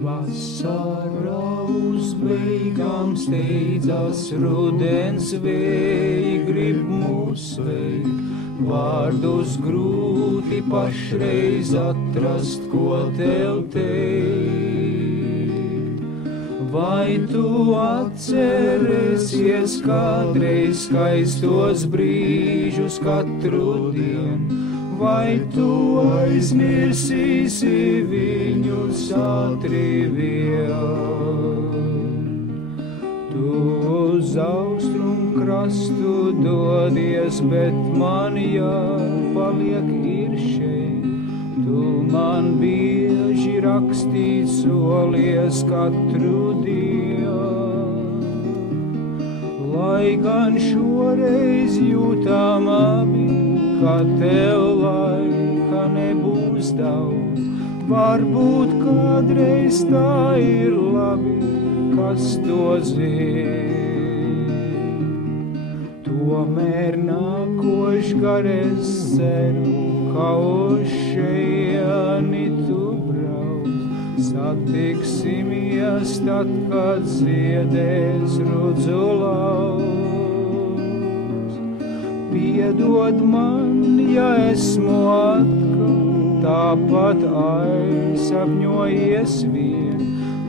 Vasara uz beigām steidzas, rudens vēji grib mūs sveikt. Vārdus grūti pašreiz atrast, ko tev teikt. Vai tu atcerēsies kādreiz skaistos brīžus katru dienu? Vai tu aizmirsīsi viņus ātri vien? Tu uz austrumu krastu dodies, bet man jāpaliek ir šeit. Tu man bieži rakstīt solies katru dienu. Lai gan šoreiz jūtām abi, ka tev laika nebūs daudz, varbūt kādreiz tā ir labi, kas to zin. Tomēr nākošgareiz ceru, ka uz šejieni tu brauc, satiksimies tad, kad ziedēs rudzu lauks. Piedod man, ja esmu atkal tāpat aizsapņojies vien,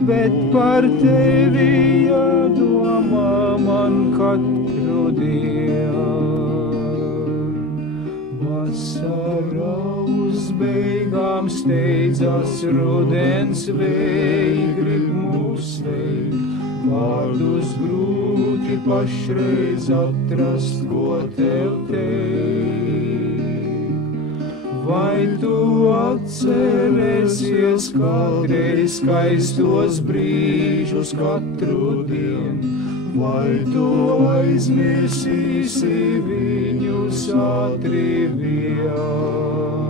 bet par tevi jādomā man katru dienu. Vasara uz beigām steidzas, rudens vēji grib mūs sveikt. Vārdus grūti pašreiz atrast, ko tev teikt. Vai tu atcerēsies kādreiz skaistos brīžus katru dienu? Vai tu aizmirsīsi viņus ātri vien?